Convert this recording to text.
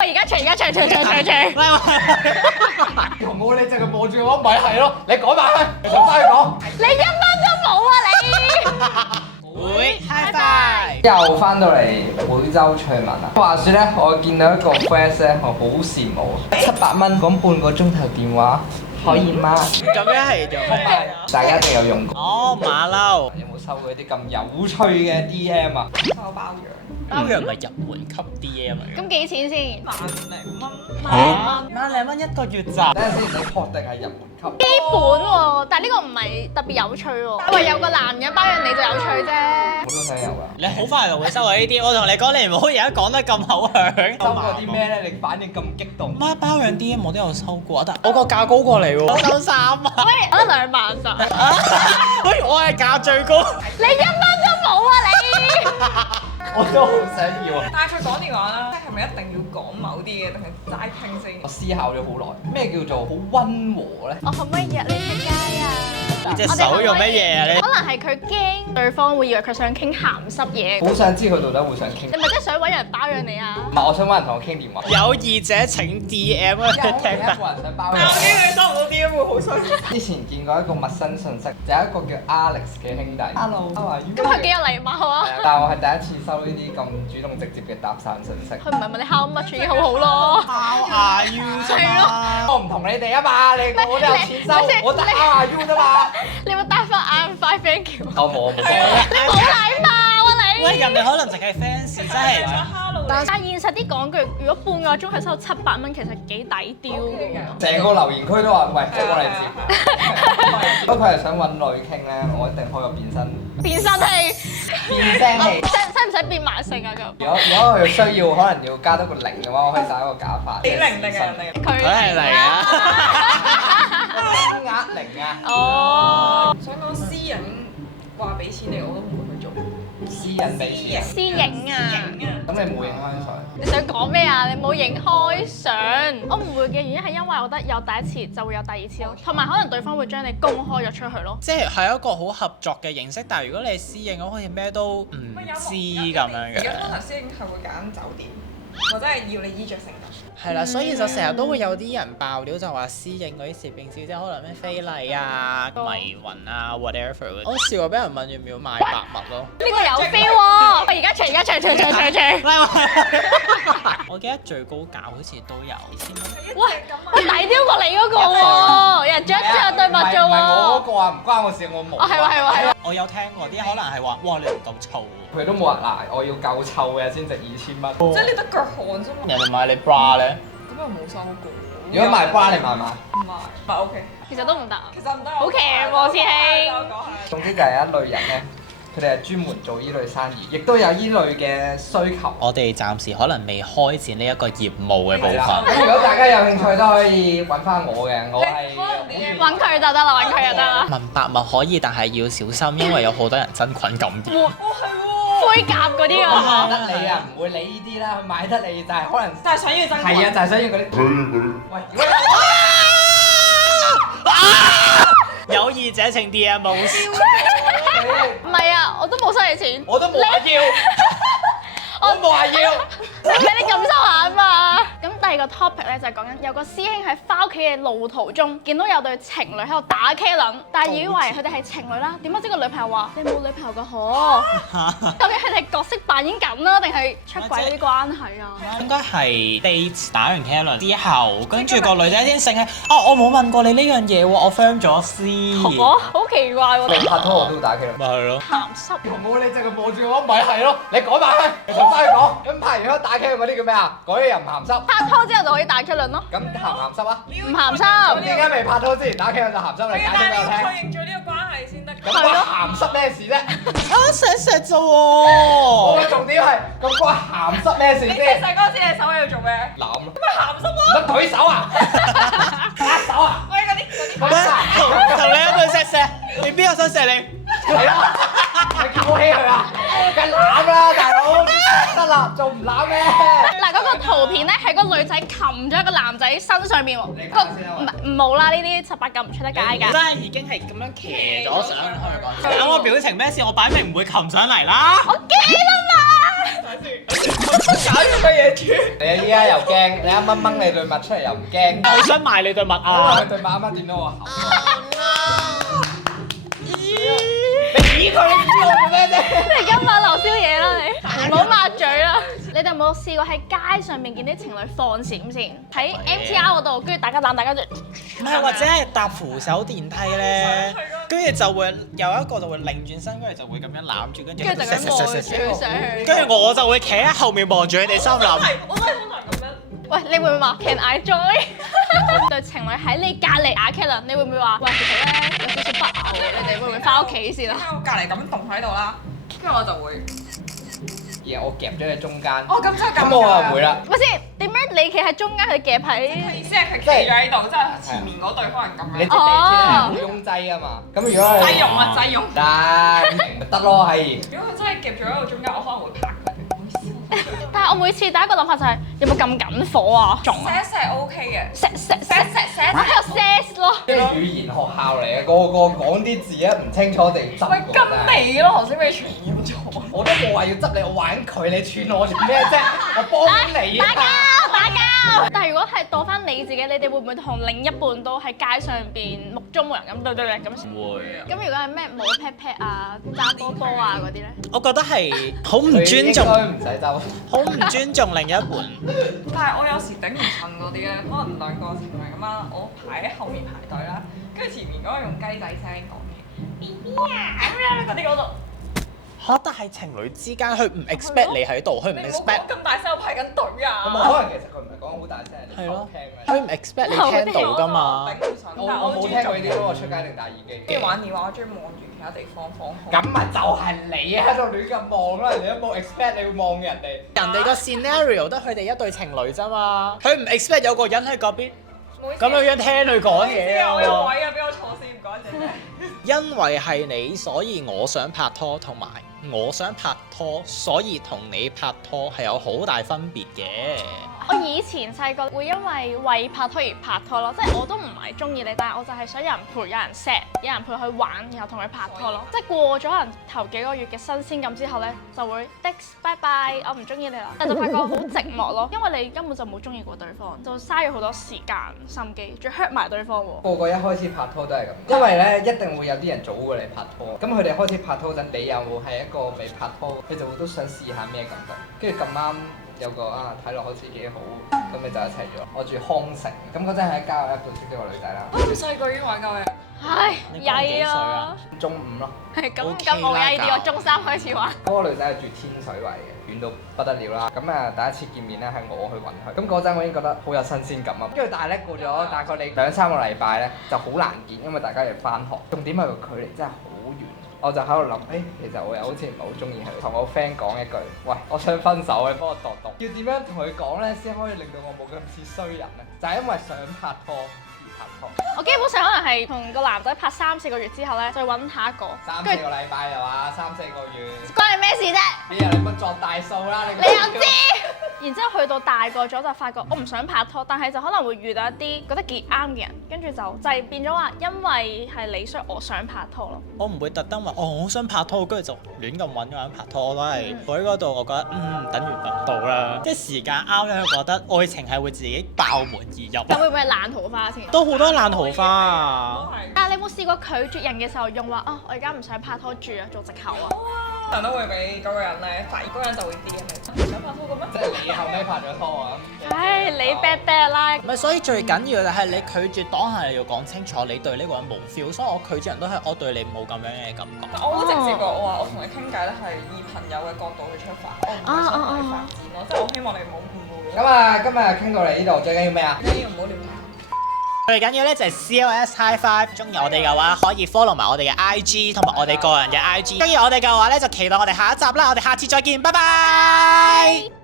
而家除，同我你淨係望住我，咪係咯？你講埋去，你就翻去講。你一蚊都冇啊你！會 high five。又翻到嚟每周趣聞啦。話説咧，我見到一個 friend 咧，我好羨慕，700蚊講半個鐘頭電話可以嗎？咁樣係做咩？大家一定有用過。哦，馬騮。有冇收過啲咁有趣嘅 DM 啊？收包養包養咪入門級 DM 嚟嘅。咁幾錢先？ 10,000蚊，萬零蚊一個月咋？等陣先，你確定係入門級？基本喎，但係呢個唔係特別有趣喎。喂，有個男人包養你就有趣啫。我都想有㗎。你好快就會收到呢啲，我同你講，你唔好而家講得咁口響。收過啲咩咧？你反應咁激動？媽包養 DM 我都有收過，但我個價高過你喎，我收3萬。喂，我得2萬咋？喂，我係價最高。你一蚊都冇啊你！我都好想要啊！但係佢講電話啦，係咪一定要講某啲嘅，定係齋傾先？我思考咗好耐，咩叫做好溫和咧？我可唔可以約你出街啊？隻手用乜嘢啊你？可能係佢驚對方會以為佢想傾鹹濕嘢。好想知佢到底會想傾。你咪真係想揾人包養你啊？唔係，我想揾人同我傾電話。有意者請 DM 啊！有一個人想包養但係我驚佢收唔到 DM 會好衰。之前見過一個陌生信息，有一個叫 Alex 嘅兄弟。Hello，how are you？咁佢幾有禮貌啊？但係我係第一次收呢啲咁主動直接嘅搭訕信息。佢唔係問你 how much 已經好好咯。 How are you 啫嘛？我唔同你哋啊嘛，我都有錢收，我得 how are you 啫嘛。你有冇帶翻 I'm fine thank you？我冇，你冇禮貌啊喂，你！人哋可能淨係 fans，真係。但係現實啲講句，如果半個鐘佢收700蚊，其實幾抵丟嘅。成個留言區都話：喂，我嚟接。如果佢係想揾女傾咧，我一定開個變身變身器，變聲器。使唔使變埋性啊咁？如果佢需要，可能要加多個0嘅話，我可以打一個假髮。幾零定係人哋？佢佢係嚟啊！金額0啊！哦，想講私隱話俾錢你，我都唔會去做。私人俾錢。私影啊！咁你冇影開相？你想講咩啊？你冇影開相，我唔會嘅原因係因為我覺得有第一次就會有第二次咯，同埋可能對方會將你公開咗出去咯。即係一個好合作嘅形式，但係如果你私影，我好似咩都唔知咁樣而家通嘅。常私隱係會揀酒店，或者係要你衣着誠實。係啦，所以就成日都會有啲人爆料，就話私影嗰啲攝影師，即係可能咩非禮啊、迷魂啊 whatever。我試過俾人問要唔要賣白物咯。呢個有 feel 喎！喂，而家除！我記得最高價好似都有2000蚊。喂，我抵丟過你嗰個喎，人着一着對襪啫唔係我嗰喎。個啊，唔關我事，我冇。哦，係喎。我有聽過啲可能係話，哇你唔夠臭喎。佢都冇人嗱，我要夠臭嘅先值2000蚊。即係你得腳汗啫嘛。人哋買你 bra 咧，咁又冇收過。如果賣 bra 你賣唔賣？唔賣，唔係 OK。其實都唔得。其實唔得。好騎喎師兄我講下。總之就係一類人咧，佢哋係專門做依類生意，亦都有依類嘅需求。我哋暫時可能未開展呢一個業務嘅部分。咁如果大家有興趣都可以揾翻我嘅，我係揾佢就得啦，揾佢就得啦。問白物可以，但係要小心，因為有好多人真菌感染。哦係喎。灰甲嗰啲啊買得你啊，唔會理呢啲啦，佢買得你就係可能就係想要真。係啊，就係想要嗰啲。喂，如果有意者請 DM 冇事。唔係啊，我都冇收你錢。我都冇話要，我冇話要。俾你感受下啊嘛。咁第二個 topic 咧就係講緊有個師兄喺翻屋企嘅路途中見到有對情侶喺度打茄輪，但係以為佢哋係情侶啦，點解知個女朋友話你冇女朋友㗎可？究竟佢哋角色扮演緊啦，定係出軌嗰啲關係啊？應該係 date 打完 K 輪之後，跟住個女仔先醒起，哦，我冇問過你呢樣嘢喎，我 firm 咗先。我好奇怪喎，拍拖我都打機啦。咪係咯。鹹濕。冇你淨係望住我，咪係咯？你講埋去，你就翻去講。咁拍完咗打機嗰啲叫咩啊？嗰啲又唔鹹濕。拍拖之後就可以打茄輪咯，咁鹹唔鹹濕啊？唔鹹濕。咁點解未拍拖之前打機就鹹濕？你解釋但係你要俾我聽。確認咗呢個關係先得。咁關鹹濕咩事啫？啊，錫啫我喎。嘅重點係咁關鹹濕咩事你先？細嗰陣時，你手喺度做咩？攬咯，咪鹹濕咯！乜舉手啊？握手啊？喂，嗰啲舉手同你一句錫錫，你邊個想錫你？係咯，你救起佢啊！梗係攬啦，大佬，得啦，仲唔攬咩？嗱，嗰個圖片咧係個女仔擒咗一個男仔身上邊喎，唔冇啦，呢啲18禁唔出得街㗎。真係已經係咁樣騎咗上去講。啱我表情咩事？我擺明唔會擒上嚟啦。我驚啊嘛！搞咗個嘢住。你依家又驚，你啱啱掹你對襪出嚟又唔驚，我想賣你對襪因為啊！佢對襪啱啱掂到我口。你指佢，你知我做咩啫？你今晚留宵夜啦你，唔好抹嘴啦。你哋有冇試過喺街上面見啲情侶放閃先？喺 MTR 嗰度，跟住大家攬大家就唔係，或者係搭扶手電梯咧，跟住就會有一個就會擰轉身，跟住就會咁樣攬住，跟住跟住就咁望住佢上去。跟住我就會企喺後面望住佢哋心諗。我都係通常咁樣。喂，你會唔會話 Can I join？對情侶喺你隔離打 K 啦，你會唔會話喂其實咧有少少不雅喎？你哋會唔會翻屋企先啊？喺我隔離咁凍喺度啦，跟住我就會，然後我夾咗喺中間，哦咁真係咁我就會啦。咪先點樣你企喺中間，佢夾喺？意思係佢企咗喺度，即係前面嗰對可能咁樣。你知地鐵係好擁擠啊嘛，咁如果係擠用啊擠用。得咯係。如果佢真係夾咗喺度中間，我可能會拍佢。唔好意思。但係我每次第一個諗法就係有冇咁緊火啊？仲錫係 OK 嘅。錫喺度 sex 咯。即係語言學校嚟嘅，個個講啲字啊唔清楚地執喂，過跟你咯，頭先俾你傳染咗。我都冇話要執你，我玩佢，你串我做咩啫？我幫你打交啊！打交！但係如果係當翻你自己，你哋會唔會同另一半都喺街上邊目中無人咁對咁？會。咁如果係咩冇 pat pat 啊、揸波波啊嗰啲咧？我覺得係好唔尊重，佢應該唔使執。好唔尊重另一半。但係我有時頂唔順嗰啲咧，可能兩個情侶咁啦，我排喺後面排隊啦，跟住前面嗰個用雞仔聲講嘅 BB 啊咁樣嗰啲嗰度。嚇！但係情侶之間，佢唔 expect 你喺度，佢唔你唔好 expect 講咁大聲，我排緊隊咁啊！可能其實佢唔係講好大聲，你係咯聽嘅。佢唔 expect 你聽到㗎嘛。頂唔順，但係我冇聽過呢啲，中不過出街定戴耳機。跟住玩電話，我中意望住其他地方放空。咁咪就係你喺度亂咁望啦，人哋都冇 expect 你會望人哋。人哋個 scenario 得佢哋一對情侶啫嘛，佢唔 expect 有個人喺嗰邊咁樣聽佢講嘢啊我有嘛。位啊，俾我坐先，唔該謝。因為係你，所以我想拍拖，同埋我想拍拖，所以同你拍拖係有好大分別嘅。我以前細個會因為拍拖而拍拖咯，即係我都唔係中意你，但係我就係想有人陪、有人錫、有人陪佢玩，然後同佢拍拖咯。即係過咗可能頭幾個月嘅新鮮感之後咧，就會的拜拜，我唔中意你啦。但就發覺好寂寞咯，因為你根本就冇中意過對方，就嘥咗好多時間心機，仲 hurt 埋對方喎。個個一開始拍拖都係咁，因為咧一定會有啲人早過你拍拖，咁佢哋開始拍拖嗰陣，你又係一個未拍拖，佢就會都想試下咩感覺，跟住咁啱有個啊睇落好似幾好，咁咪就一齊咗。我住康城，咁嗰陣喺交友 app 度識咗個女仔啦，好細個已經玩夠嘅。唉，你講幾歲曳啊啊！中五咯。係咁 OK 咁冇啦曳啲，我中三開始玩。嗰個女仔係住天水圍嘅，遠到不得了啦。咁啊，第一次見面咧係我去揾佢，咁嗰陣我已經覺得好有新鮮感啊。跟住但係咧過咗大概你2-3個禮拜咧就好難見，因為大家要翻學，重點係個距離真係好遠。我就喺度諗，其實我又好似唔係好中意佢。同我 friend 講一句，喂，我想分手，你幫我度。要點樣同佢講咧，先可以令到我冇咁似衰人咧？就係因為想拍拖而拍拖。我基本上可能係同個男仔拍3-4個月之後咧，再揾下一個， 3-4個禮拜又話3-4個月，關你咩事啫？你又你咪作大數啦！你你又知？然之後去到大個咗就發覺我唔想拍拖，但係就可能會遇到一啲覺得幾啱嘅人，跟住就係變咗話，因為係你，所以我想拍拖咯。我唔會特登話我想拍拖，跟住就亂咁揾個人拍拖。我都係喺嗰度，我覺得等緣分到啦，即係時間啱咧，覺得愛情係會自己爆門而入。但會唔會係爛桃花先？都好多爛桃花啊！但係你有冇試過拒絕人嘅時候用話我而家唔想拍拖住啊，做藉口啊？但都會俾嗰個人咧發現，嗰個人就會知係咪唔想拍拖嘅咩？即係你後尾拍咗拖啊！唉，你 bad bad 啦！唔係，所以最緊要就係你拒絕當下，你要講清楚你對呢個人冇 feel。所以我拒絕人都係我對你冇咁樣嘅感覺。我好直接㗎，我話我同你傾偈咧係以朋友嘅角度去出發，我唔係想同你發展咯，即係我希望你唔好誤會咯。咁啊，今日傾到嚟呢度，最緊要咩啊？最緊要唔好亂拍。最緊要咧就係 CLS High Five，中意我哋嘅話可以 follow 埋我哋嘅 IG 同埋我哋個人嘅 IG。中意我哋嘅話咧就期待我哋下一集啦，我哋下次再見，拜拜。